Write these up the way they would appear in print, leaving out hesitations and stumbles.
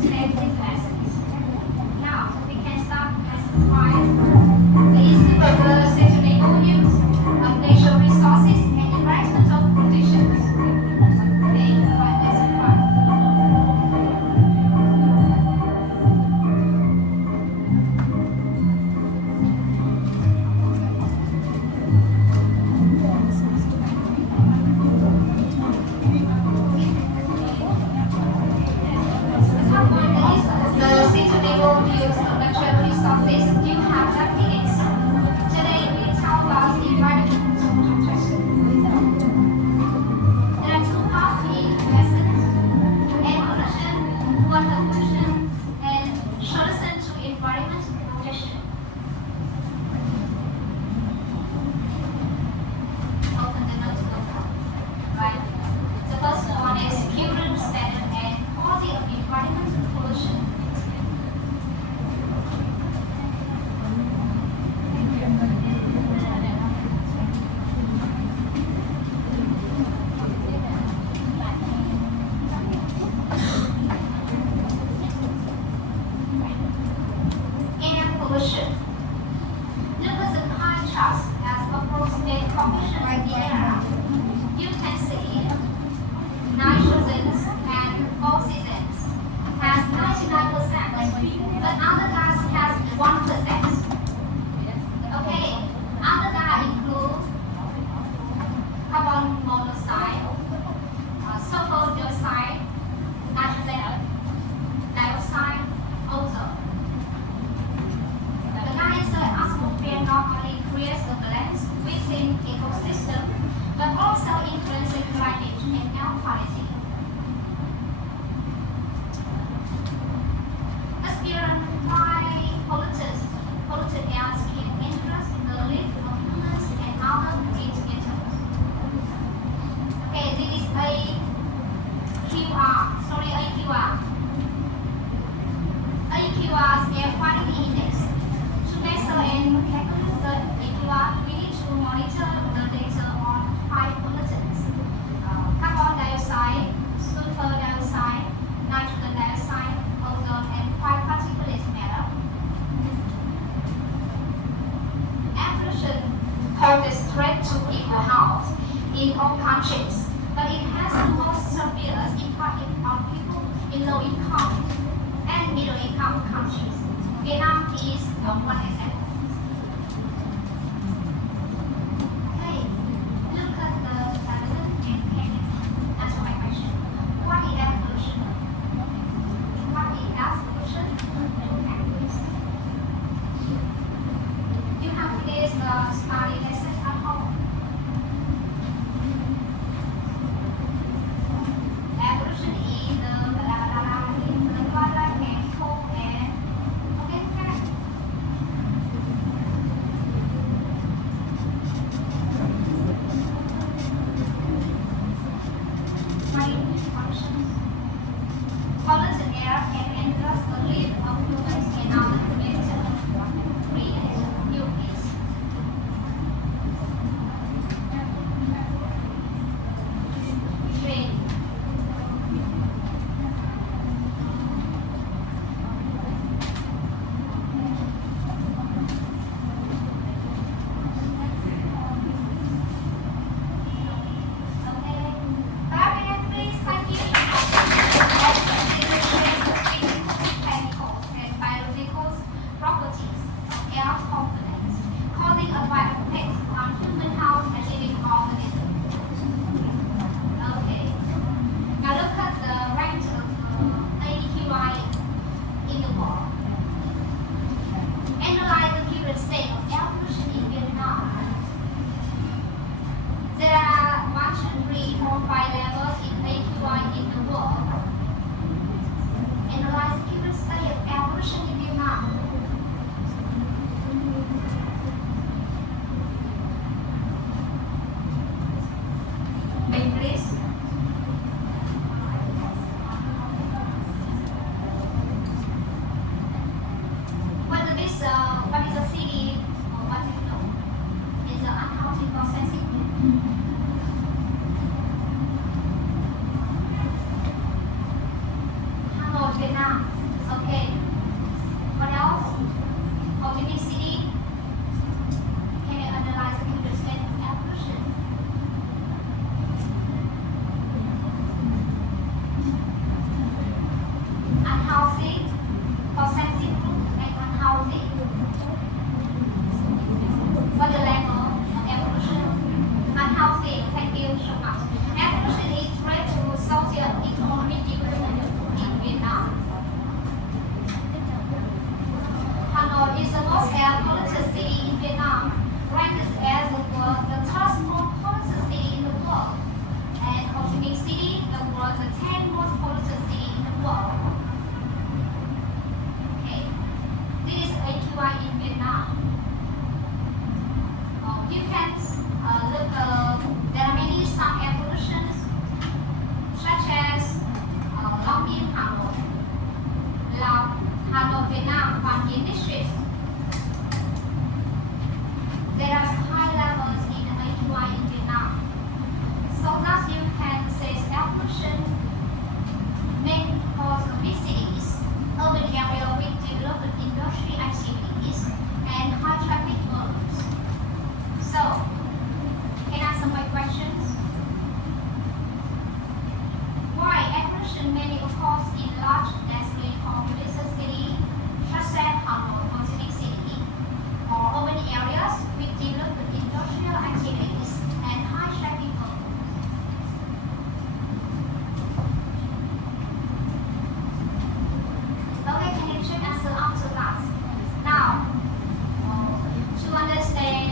today's lesson. Now we can start lesson 5. The issue of the sustainable use of natural resources and environmental protection. Okay, right, lesson 5. The sustainable use of natural resources. You have happiness. Today we talk about environmental protection. There are two parts in lesson: air pollution, water pollution, and solution to environmental protection. Open the notebook. Right. The first one is current standard and quality of environmental pollution. Air pollution. Look at the pie chart as approximate condition of the air. You can see nitrogen and oxygen has 99%, but other gas has 1%. Okay, other gas include carbon monoxide, sulfur dioxide, nitrogen dioxide, ozone. The nicer atmosphere not only creates a balance within ecosystem, but also influences climate and air quality. Experience by polluted air can interest in the life of humans and other created entities. Okay, this is AQR. AQR is air quality index. To measure and calculate the AQR, we need to monitor the data on 5 pollutants: carbon dioxide, sulfur dioxide, nitrogen dioxide, ozone, and 5 particulate matter. Air pollution poses threat to people health in all countries, but it has the most severe impact on people in low-income and middle-income countries. Vietnam is one example. Okay, look at the comparison and can answer my question. What is air pollution? What is air pollution? You have today's study lesson at home. Air pollution is the chemical and organic. Main functions. Polluted air can interrupt the life of humans and other creatures. Create new peace. Trade. Okay. Fabian, please continue. Chemicals and biological properties of air components, causing a wide effect on human health and living organisms. Okay. Now look at the rank of AQI in the world. Analyze the current state of air pollution in Vietnam. There are 1, 2, 3, 4, 5 levels in AQI in the world. Analyze the current state of air pollution in Vietnam. Please. What is the city Hà Nội, Việt Nam, Hoàn Kiếm districts. There are high levels in AQI in Vietnam. So thus you can say air pollution main cause of big cities, urban area with developed industry activities, and high traffic volumes. So, can I answer my questions? Why air pollution mainly occurs in large, densely populated cities such as Hanoi or Civic City, or urban areas with developed industrial activities and high traffic volumes? Okay, can you check answer after that? Now, to understand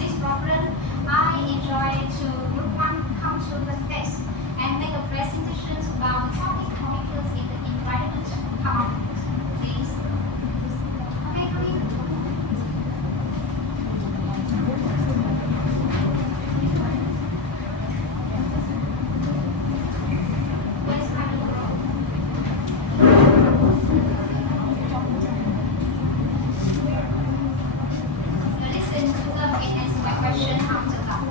this problem, I enjoy to group one come to the test and make a presentation about the topic chemicals in the environment. Come on, please. Okay, please. Where's my microphone? You listen to them and answer my question after that.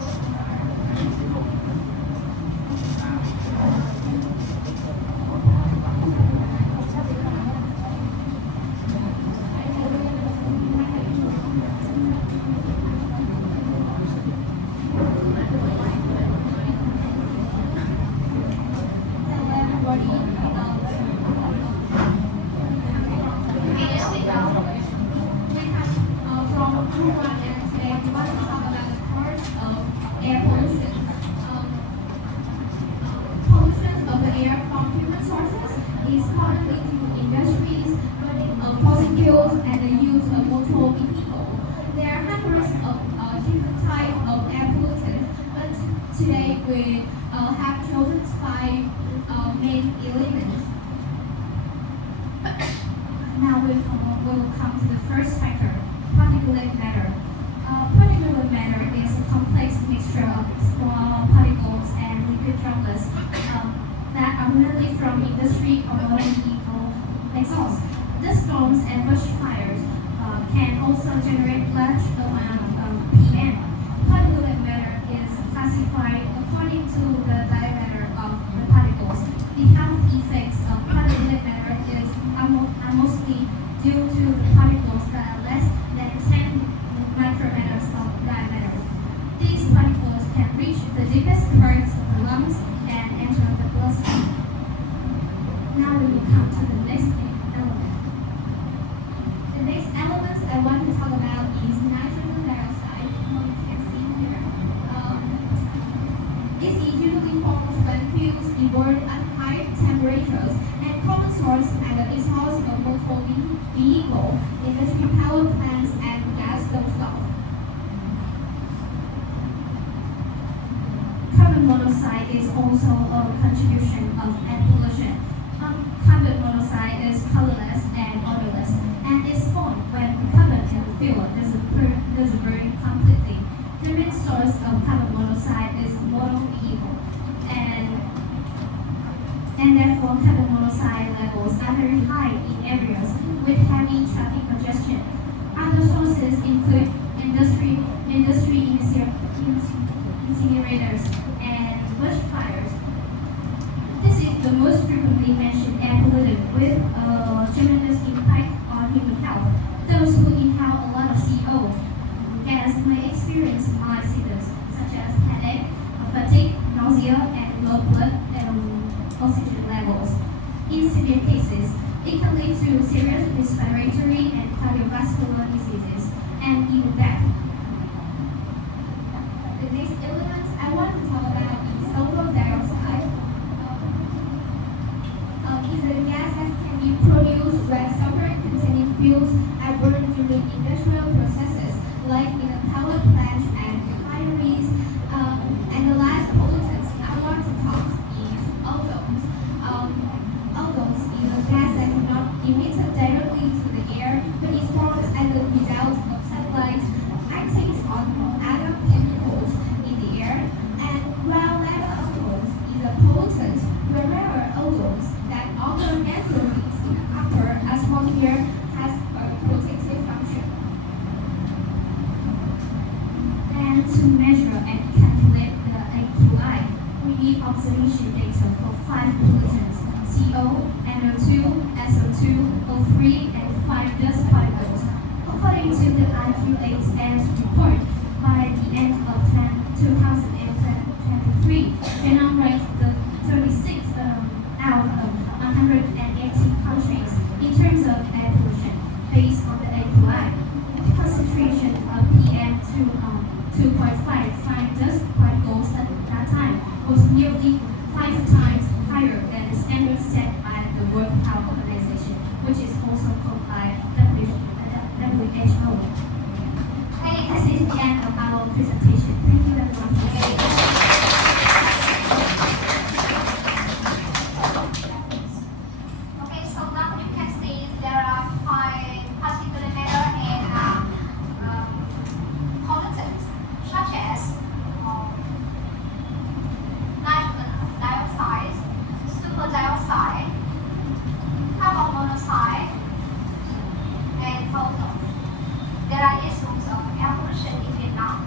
Can you speak now? From group one and today we want to talk about the cause of air pollution. Pollution of the air from human sources is commonly due to industries, burning of fossil fuels, and the use of motor vehicles. There are hundreds of different types of air pollutants, but today we have chosen 5 main elements. Now we will come to the first factor, particulate matter. Particulate matter is a complex mixture of small particles and liquid droplets that are mainly from industry or motor vehicle exhaust. The storms and bush fires can also generate large amount of PM. Particulate matter is classified according to the diameter of the particles. The health effects of particulate matter are mostly due to the particles that are less than 10 micrometers of diameter. These particles can reach the deepest parts of the lungs and enter the bloodstream. Now we will come to the next element. The next element I want to talk about is nitrogen dioxide. You can see here. This usually forms when fuels is burned at high temperatures and common source at the exhaust of motor vehicle, industrial power plants, and gas stoves. Carbon monoxide is also a contribution of air pollution. Carbon monoxide is colorless and odorless, and is formed when carbon in the fuel doesn't burn completely. The main source of carbon monoxide is motor vehicle, and therefore carbon monoxide levels are very high in areas with heavy traffic congestion. Other sources include industry incinerators and bush fires. This is the most frequently mentioned air pollutant with a tremendous impact on human health. Those who inhale a lot of CO gas may experience mild symptoms such as headache, fatigue, nausea, and low blood oxygen levels. In severe cases, it can lead to serious respiratory and cardiovascular diseases and even death. The next element I want to talk about is sulfur dioxide. Is a gas that can be produced when sulfur-containing fuels are burned during industrial processes, like in the power plants and refineries. And the last pollutant I want to talk is ozone. Ozone is a gas that cannot emit directly to the air, but is formed as a result of satellite acting on other chemicals in the air. And while lead ozone is a pollutant, the rarer ozones that occur naturally after atmospheric observation data for 5 pollutants: CO, NO2, SO2, O3, and 5 dust particles. According to the IQ8's report, by the end of 2023, Vietnam ranked the 36th out of 180 countries in terms of air pollution based on the AQI. The concentration of PM 2.5 fine dust particles at that time was nearly 5 times higher than the standard set by the World Health Organization, which is also called by WHO. Okay, this is the end of our presentation. Thank you very much. Okay, so now you can see there are 5 particulate matter and pollutants such as nitrogen dioxide, super dioxide, carbon monoxide, and photon. There are issues of air pollution in Vietnam.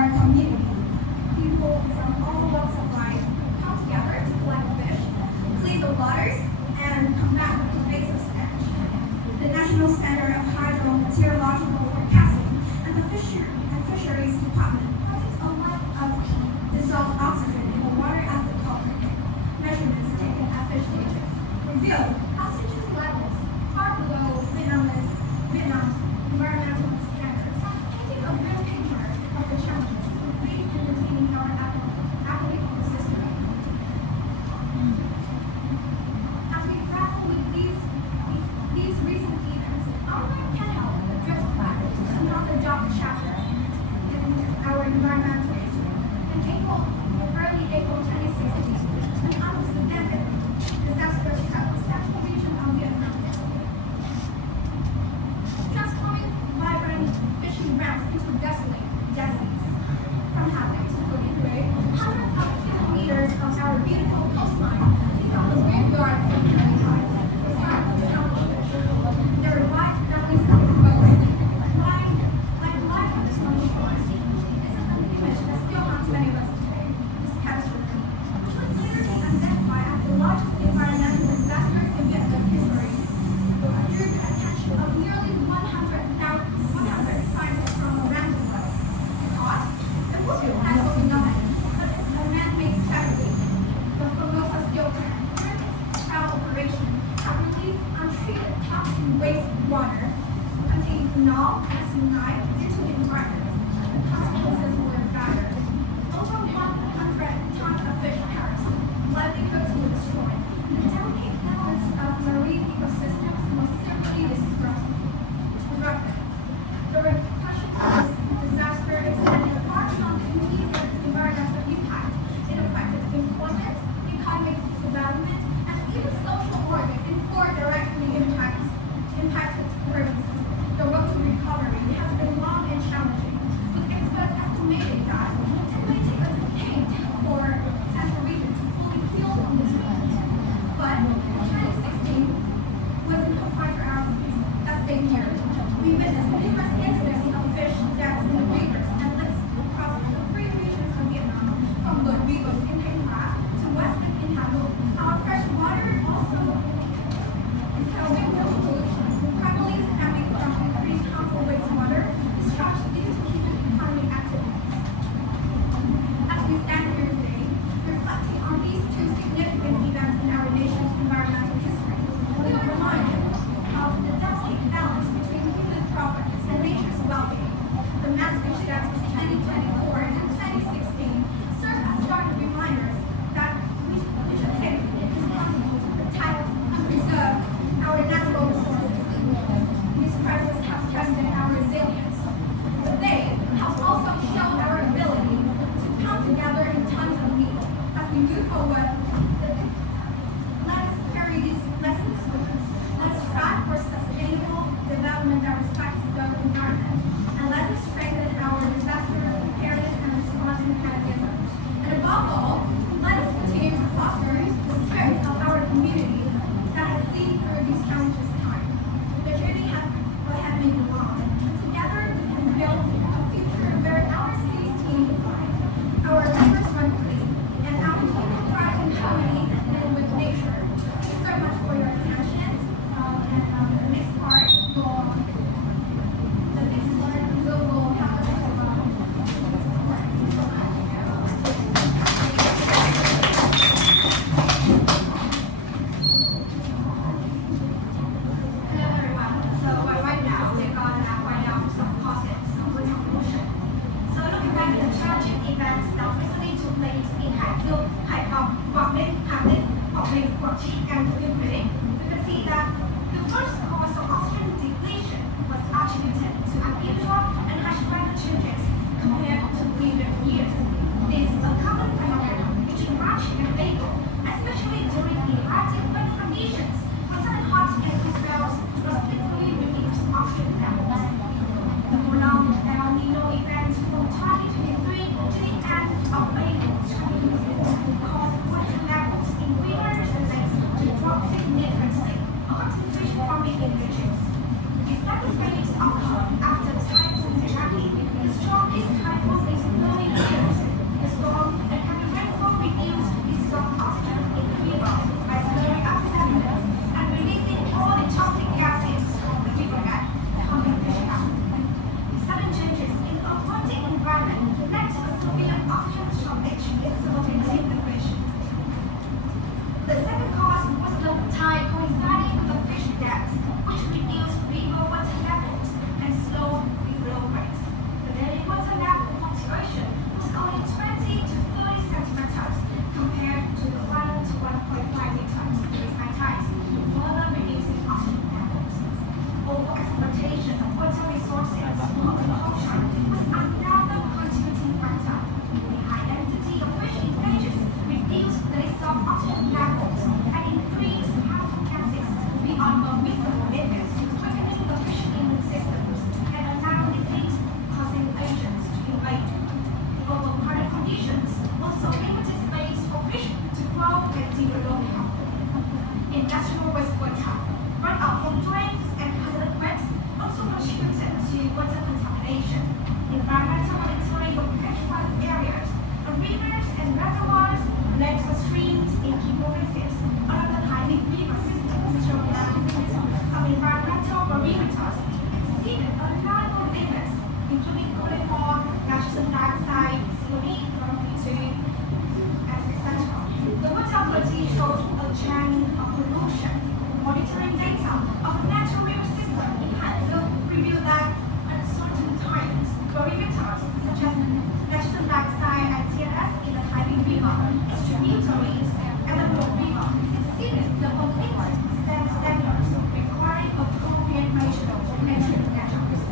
our community. People from all walks of life come together to collect fish, clean the waters, and combat the pervasive stench. The National Center of Hydrometeorological Forecasting and the Fisheries Department projects a lot of dissolved oxygen in the water as the culprit. Measurements taken at fish cages revealed oxygen levels far below Vietnam's environmental standards, painting a real picture of the challenges we face in maintaining our aquatic ecosystem. As we grapple with these recent events, our work can help but drift back to another dark chapter in our environmental history. Early April 2016, an unprecedented disaster struck the central region of Vietnam, transforming vibrant fishing grounds into desolate dead seas. From Hanoi to Copenhagen, hundreds of kilometers of our beautiful coastline become a graveyard for human life. The sight of countless fish, their white bellies exposed, lying like life on the snowy shores. This is an image that still haunts many of us today. This catastrophe, which was later identified as the largest environmental disaster in Vietnam's history, drew the attention of nearly 100 scientists from around the world. Because it wasn't an overnight, but it's a man-made tragedy. The Formosa filter, during its trial operation, had released untreated toxic wastewater containing phenol and cyanide into the environment. The consequences were dire. Over 100 tons of fish perished, livelihoods were destroyed, and the delicate balance of marine ecosystems was severely disrupted. The repercussions of this disaster extended far beyond the immediate environmental impact. It affected employment, economic development, and even social order in four directly impacted provinces. The road to recovery has been long and challenging, with experts estimating that it may take a decade for central region to fully heal from this event. But 2016 was in confined to our that same year. We witnessed numerous incidents of fish deaths in the rivers and lakes across the three regions of Vietnam, from the rivers in Thanh Hóa to western in Hanoi. Our fresh water also is helping with pollution, primarily stemming from increased harmful wastewater discharged due to human economic activities. As we stand here today, reflecting on these two significant events in our nation's environmental history, we are reminded of the delicate balance between human progress and nature's well-being. The mass fish deaths of 2024 and 2016 serve as stark reminders that we should take responsibility to protect and preserve our natural resources. These crises have tested our resilience, but they have also shown our ability to come together in times of need. As we move forward, let us carry these lessons with us. Let's strive for sustainable development that respects the environment, and let us strengthen our disaster preparedness and response mechanisms. And above all, let us continue to foster the spirit of our community that has seen through these challenges time. The journey has been long, but together we can build a future where our seas teem thrive, our rivers run clean, and our people thrive in harmony and with nature. Thank you so much for your attention. The next part will help us to thank you so much. Hello everyone. So right now we're gonna find out some causes of pollution. So looking back at the tragic events that recently took place in Hải Dương, Hải Phòng, Quảng Ninh, Hà Tĩnh, Quảng Bình, Quảng Trị, and Thừa Thiên Huế, we can see that the first cause of oxygen depletion was attributed to unusual and harsh weather changes compared to previous years. This is a common phenomenon which March and April, especially during the erratic weather conditions, when sudden hot and cool spells drastically reduced oxygen levels. The prolonged El Nino event from 2023 to the end of April 2024 caused water levels in rivers and lakes to drop significantly, affecting fish farming in regions. The second phase occurred after Typhoon Jackie, the strongest typhoon in known storm and heavy rainfall reduce the stock oxygen in the river by slowing up sediments and releasing all the toxic gases from the riverbed, harming fish health. Sudden changes in the aquatic environment led to a severe oxygen shortage suffocating the fish. The second cause was low tide coinciding with the fish deaths, which reduced river water levels and slowed the flow rates. The daily water level fluctuation was only 20 to 30 centimeters compared to the 1 to 1.5 meters during high tides, further reducing oxygen levels. Overexploitation of water resources for agriculture was another contributing factor. The high density of fish in cages reduced the dissolved oxygen levels and increased harmful gases beyond permissible limits, weakening the fish immune systems and allowing disease-causing agents to invade. Overcrowded conditions also limited space for fish to grow and develop healthily. Industrial wastewater, runoff from drains and hazardous waste also contributed to water contamination. Environmental monitoring of catchment areas, of rivers and reservoirs, lakes and streams in key provinces along the tiny river systems showed that some environmental parameters exceeded allowable limits, including chloroform, nitrogen dioxide, CO2, etc. The water quality showed a trend of pollution. Monitoring data of the natural river system in Hanzhou revealed that at certain times, parameters such as nitrogen dioxide and TNS in the Taiping River, its tributaries, and the North River exceeded the permitted standards, requiring appropriate measures and treatment measures.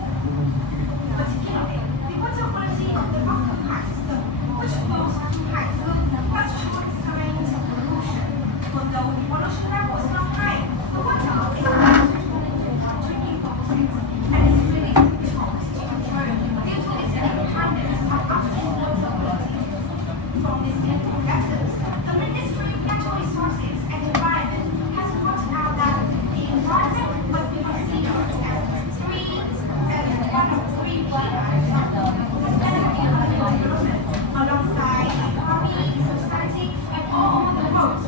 Particularly, the water quality of the Rockland system, which flows through Hanzhou, has shown signs of pollution. Although the pollution level is not high, the water is not suitable for drinking purposes and is really difficult to control due to its dependence on upstream water quality. From these input gases, the Ministry of Natural Resources and Environment has pointed out that the environment must be considered as one of three pillars of sustainable economic development alongside the economy, society, and all the roads.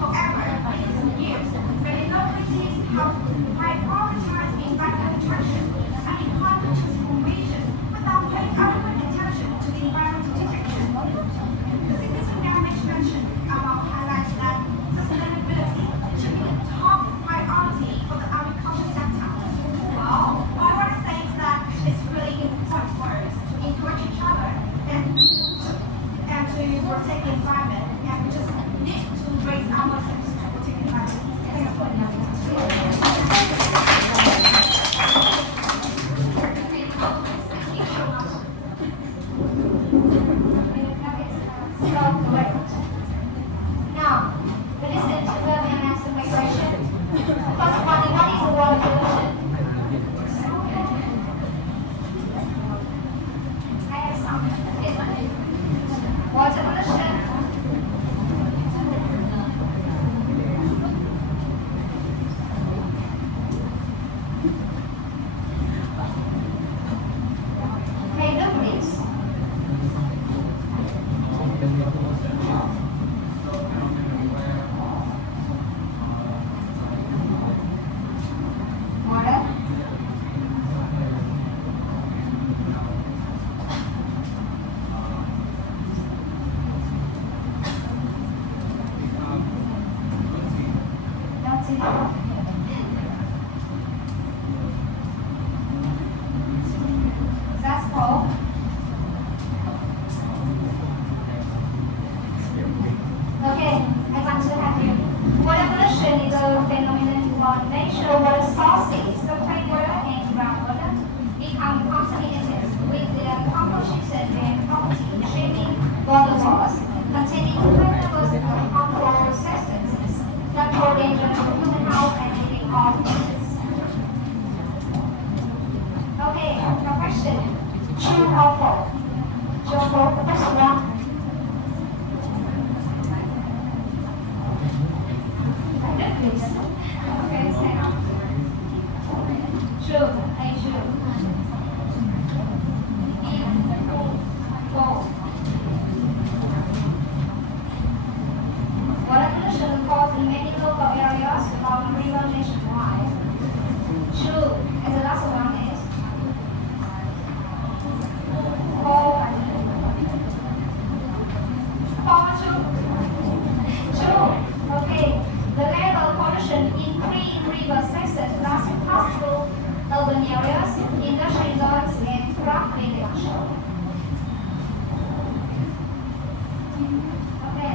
However, in recent years, many localities have prioritized environmental attraction and economic transformation without paying adequate attention to the environmental protection. The significant damage mentioned above highlights that sustainability should be the top priority for the agriculture sector. Well, Barbara says that it's really important for us to encourage each other and to protect the environment, and we just need to raise our voices to protect the environment. Now, listen to them and answer my question. First one, what is water pollution? I have some. Water pollution. Okay, look please. Water. That's it. That's all. Okay, I want to have you. Water pollution is a phenomenon involving natural water sources, the water and groundwater, become contaminated with their composition and property, shaping waterfalls containing high levels of harmful substances that pose danger to human health and living organisms. Okay, the question: true or false? True or false? Question one. Please. Okay, stand up. True. I true. False. along river nationwide. True. And the last one is four. True. Okay. The level pollution in three river sections thus pass through urban areas, industry zones, and crop village. Okay.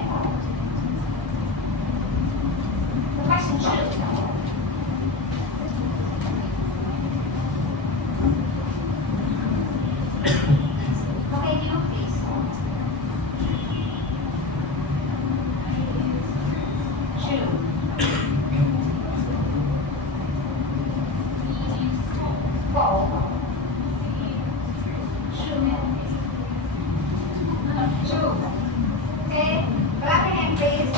Question 2. Okay, you please. 2. Four. 2. Okay, clap your hand please.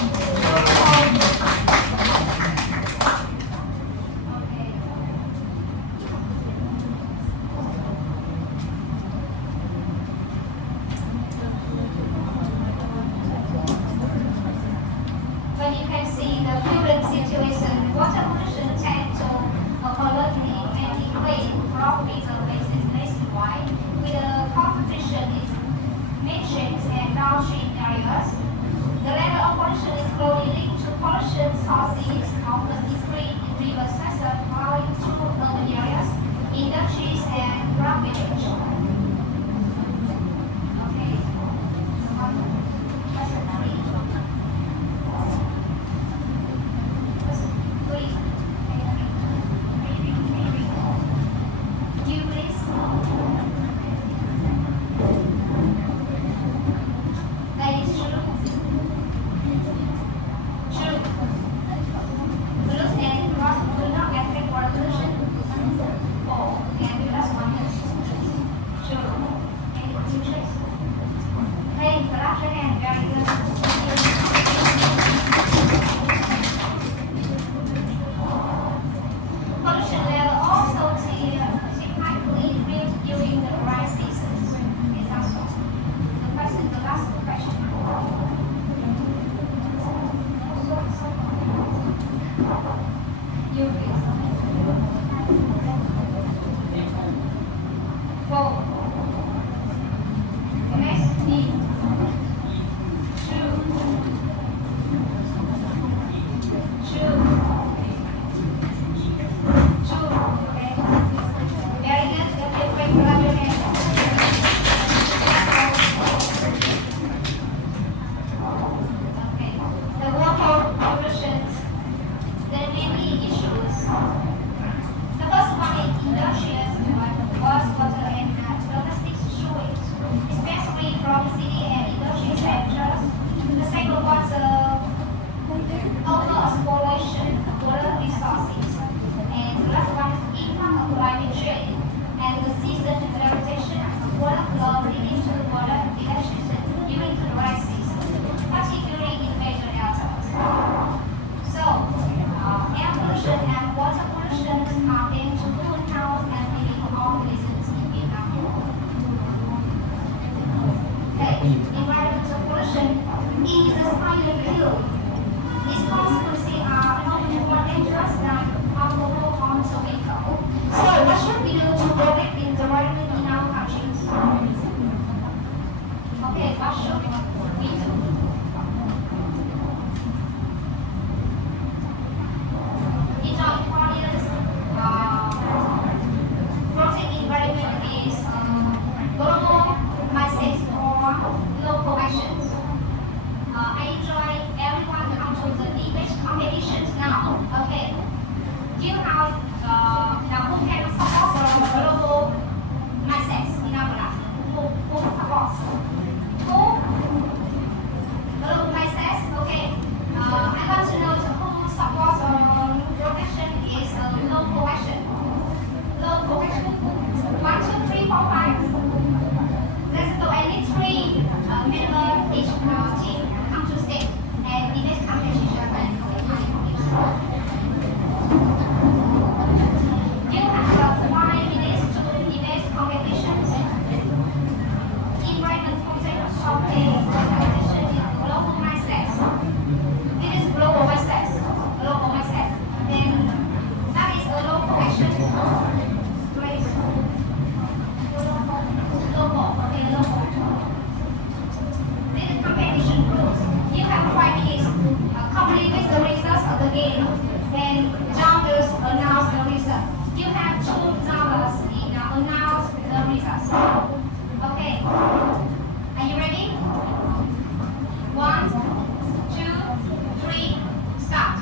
and journals announce the results. You have two journals announce the results. Okay. Are you ready? 1, 2, 3, start.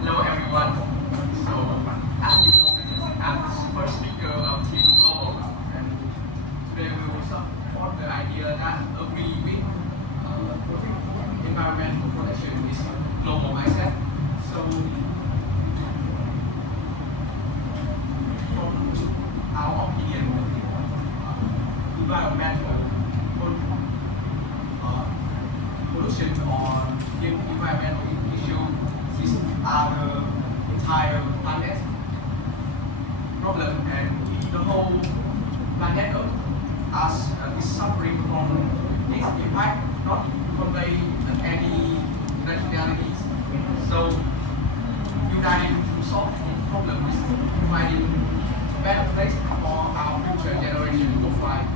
Hello everyone. So as you know, I'm the first speaker of Tiếng Global, and today we will support the idea that every week environmental protection is a global mindset. So from our opinion, environmental pollution or environmental issue is our entire planet problem, and the whole planet Earth is suffering from this impact, not convey any nationalities. So uniting to solve the problem is providing a better place for our future generation to thrive.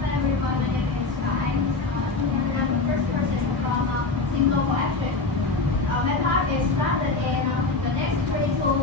Hello everyone, my name is Giảng. I'm the first person from Team Global Action. My part is started in the next 22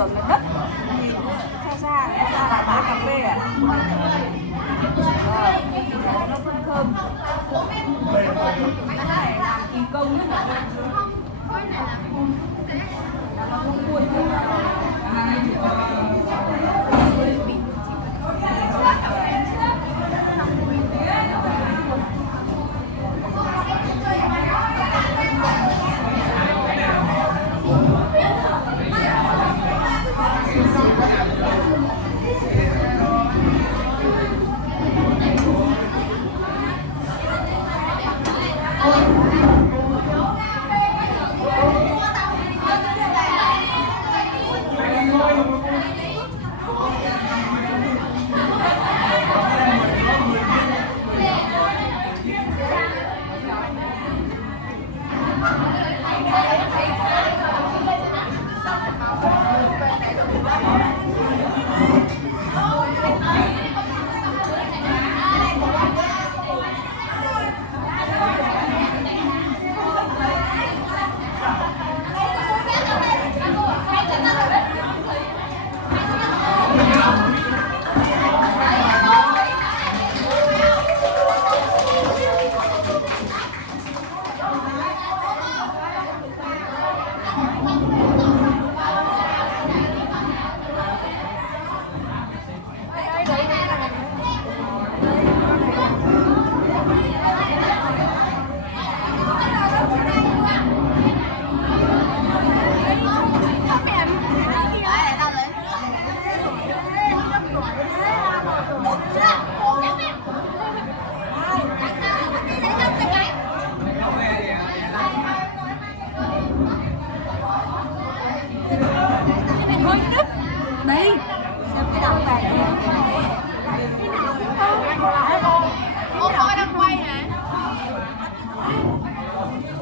tưởng là đất nhìn xa xa ra là bán cà phê à. Nó thơm thơm. Cái này làm kỳ công ấy. Nó không buôn được.